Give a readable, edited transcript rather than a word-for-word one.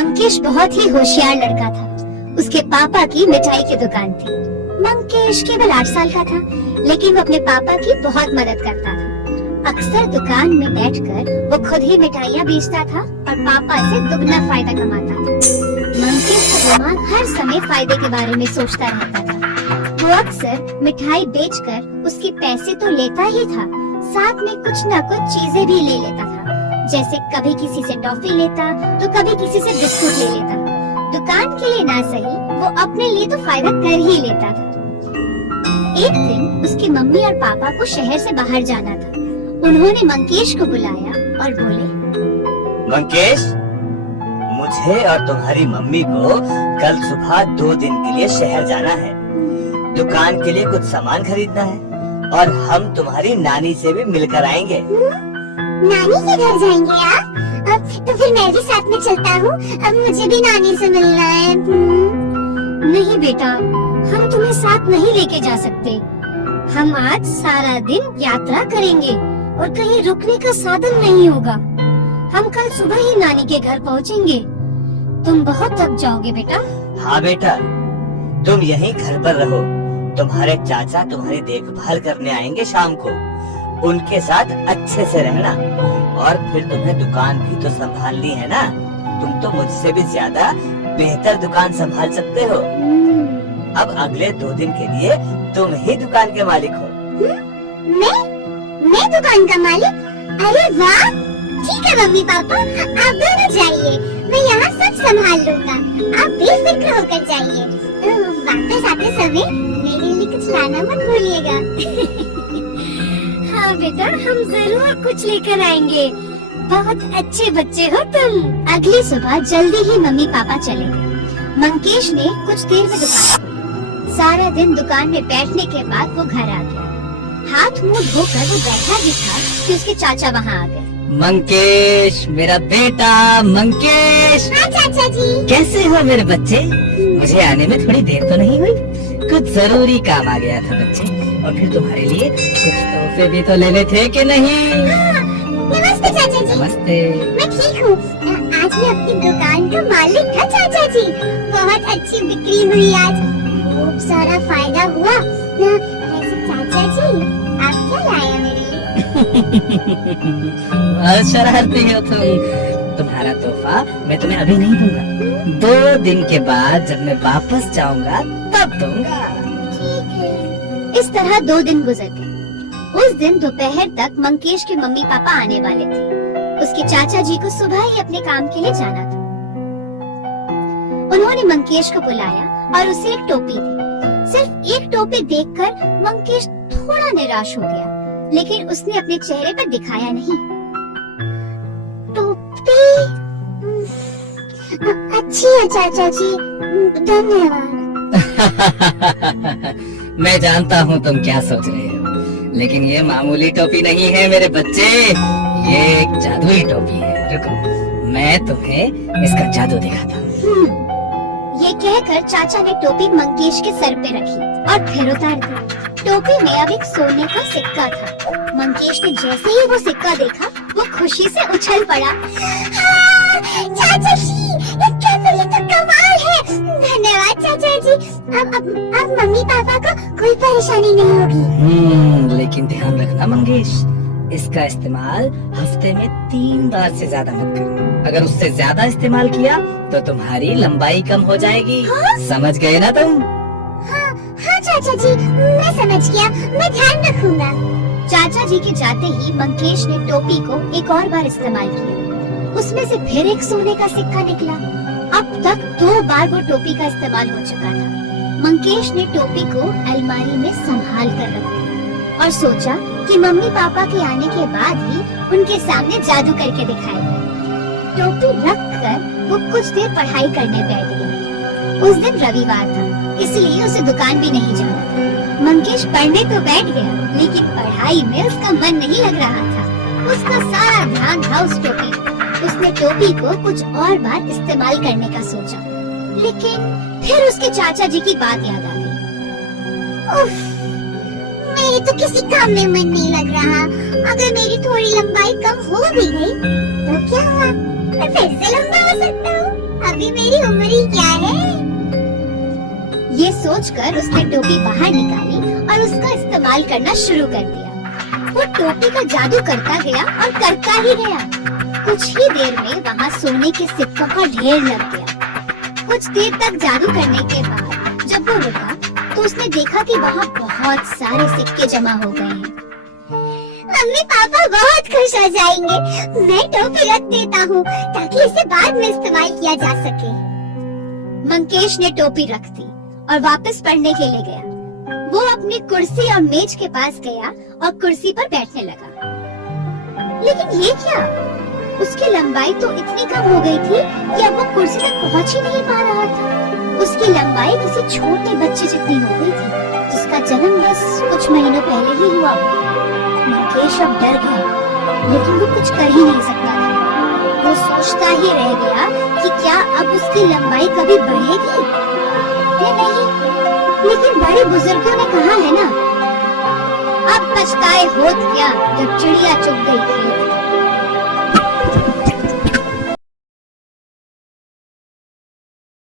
मंकेश बहुत ही होशियार लड़का था। उसके पापा की मिठाई की दुकान थी। मंकेश केवल 8 साल का था, लेकिन वो अपने पापा की बहुत मदद करता था। अक्सर दुकान में बैठकर वो खुद ही मिठाइयाँ बेचता था और पापा से दुगना फायदा कमाता था। मंकेश का दिमाग हर समय फायदे के बारे में सोचता रहता था। वो अक्सर मिठाई बेचकर उसके पैसे तो लेता ही था, साथ में कुछ न कुछ चीजें भी ले लेता था। जैसे कभी किसी से टॉफी लेता तो कभी किसी से बिस्कुट ले लेता। दुकान के लिए ना सही, वो अपने लिए तो फायदा कर ही लेता था। एक दिन उसकी मम्मी और पापा को शहर से बाहर जाना था। उन्होंने मंकेश को बुलाया और बोले, मंकेश, मुझे और तुम्हारी मम्मी को कल सुबह 2 दिन के लिए शहर जाना है। दुकान के लिए कुछ सामान खरीदना है और हम तुम्हारी नानी से भी मिलकर आएंगे। नानी के घर जाएंगे आप? अब तो फिर मैं भी साथ में चलता हूँ। अब मुझे भी नानी से मिलना है। नहीं बेटा, हम तुम्हें साथ नहीं लेके जा सकते। हम आज सारा दिन यात्रा करेंगे और कहीं रुकने का साधन नहीं होगा। हम कल सुबह ही नानी के घर पहुँचेंगे। तुम बहुत थक जाओगे बेटा। हाँ बेटा, तुम यहीं घर पर रहो। तुम्हारे चाचा तुम्हारी देखभाल करने आएंगे शाम को। उनके साथ अच्छे से रहना और फिर तुम्हें दुकान भी तो संभालनी है ना। तुम तो मुझसे भी ज्यादा बेहतर दुकान संभाल सकते हो। अब अगले 2 दिन के लिए तुम ही दुकान के मालिक हो। मैं दुकान का मालिक? अरे वाह! ठीक है मम्मी पापा, आप दोनों जाइए। मैं यहाँ सब संभाल लूँगा। आप बेफिक्र होकर जाइए। वापस आते समय मेरे लिए कुछ लाना मत भूलिएगा। हाँ बेटा, हम जरूर कुछ लेकर आएंगे। बहुत अच्छे बच्चे हो तुम। अगली सुबह जल्दी ही मम्मी पापा चले गए। मंकेश ने कुछ देर में दुकान खोली। सारा दिन दुकान में बैठने के बाद वो घर आ गया। हाथ मुंह धोकर वो बैठा ही था कि उसके चाचा वहाँ आ गए। मंकेश, मेरा बेटा मंकेश। हाँ चाचा जी। कैसे हो मेरे बच्चे? मुझे आने में थोड़ी देर तो नहीं हुई? कुछ जरूरी काम आ गया था बच्चे, और फिर तुम्हारे लिए कुछ तोहफे भी तो लेने थे कि नहीं? नमस्ते चाचा जी। नमस्ते। मैं ठीक हूँ। आज मैं अपनी दुकान का मालिक था चाचा जी। बहुत अच्छी बिक्री हुई आज। खूब सारा फायदा हुआ। वैसे चाचा जी, आप क्या लाए मेरे लिए? बहुत शरारती हो तुम। तुम्हारा तोहफा मैं तुम्हें अभी नहीं दूंगा। 2 दिन के बाद जब मैं वापस जाऊंगा तब दूंगा। ठीक है। इस तरह 2 दिन गुजर गए। उस दिन दोपहर तक मंकेश के मम्मी पापा आने वाले थे। उसके चाचा जी को सुबह ही अपने काम के लिए जाना था। उन्होंने मंकेश को बुलाया और उसे एक टोपी दी। सिर्फ एक टोपी देखकर मंकेश थोड़ा निराश हो गया, लेकिन उसने अपने चेहरे पर दिखाया नहीं। टोपी अच्छी है चाचा जी, धन्यवाद। मैं जानता हूँ तुम क्या सोच रहे हो, लेकिन ये मामूली टोपी नहीं है मेरे बच्चे। ये एक जादुई टोपी है। रुको, मैं तुम्हें इसका जादू दिखाता हूँ। ये कहकर चाचा ने टोपी मंकेश के सर पे रखी और फिर उतार दी। टोपी में अब एक सोने का सिक्का था। मंकेश ने जैसे ही वो सिक्का देखा, वो खुशी से उछल पड़ा। चाचा जी, ये तो कमाल है। धन्यवाद चाचा जी। अब मम्मी पापा को कोई परेशानी नहीं होगी। लेकिन ध्यान रखना मंगेश, इसका इस्तेमाल हफ्ते में 3 बार से ज्यादा मत करना। अगर उससे ज्यादा इस्तेमाल किया तो तुम्हारी लंबाई कम हो जाएगी। हाँ? समझ गए ना तुम? हाँ चाचा जी, मैं समझ गया। मैं ध्यान रखूंगा। चाचा जी के जाते ही मंकेश ने टोपी को एक और बार इस्तेमाल किया। उसमें से फिर एक सोने का सिक्का निकला। अब तक 2 बार वो टोपी का इस्तेमाल हो चुका था। मंकेश ने टोपी को अलमारी में संभाल कर रख दिया और सोचा कि मम्मी पापा के आने के बाद ही उनके सामने जादू करके दिखाएगा। टोपी रख कर वो कुछ देर पढ़ाई करने बैठ गया। उस दिन रविवार था, इसलिए उसे दुकान भी नहीं जाना था। मंकेश पढ़ने तो बैठ गया, लेकिन पढ़ाई में उसका मन नहीं लग रहा था। उसका सारा ध्यान था उस टोपी पर। उसने टोपी को कुछ और बार इस्तेमाल करने का सोचा, लेकिन फिर उसके चाचा जी की बात याद आ गई। उफ, मेरे तो किसी काम में मन नहीं लग रहा। अगर मेरी थोड़ी लंबाई कम हो भी गई तो क्या हुआ, मैं फिर से लंबा हो सकता हूँ। अभी मेरी उम्र ही क्या है। ये सोचकर उसने टोपी बाहर निकाली और उसका इस्तेमाल करना शुरू कर दिया। वो टोपी का जादू करता गया और करता ही गया। कुछ ही देर में वहाँ सोने के सिक्कों का ढेर लग गया। कुछ देर तक जादू करने के बाद जब वो रुका तो उसने देखा कि वहाँ बहुत सारे सिक्के जमा हो गए हैं। मम्मी पापा बहुत खुश हो जाएंगे। मैं टोपी रख देता हूँ ताकि इसे बाद में इस्तेमाल किया जा सके। मंकेश ने टोपी रख दी और वापस पढ़ने के लिए गया। वो अपनी कुर्सी और मेज के पास गया और कुर्सी पर बैठने लगा। लेकिन ये क्या? उसकी लंबाई तो इतनी कम हो गई थी कि अब वो कुर्सी तक पहुंच ही नहीं पा रहा था। उसकी लंबाई किसी छोटे बच्चे जितनी हो गई थी जिसका जन्म बस कुछ महीनों पहले ही हुआ। मंकेश अब डर गया, लेकिन वो कुछ कर ही नहीं सकता था। वो सोचता ही रह गया कि क्या अब उसकी लंबाई कभी बढ़ेगी या नहीं। लेकिन बड़े बुजुर्गों ने कहा है ना, अब पछताए होत क्या जब चिड़िया चुग गई खेत।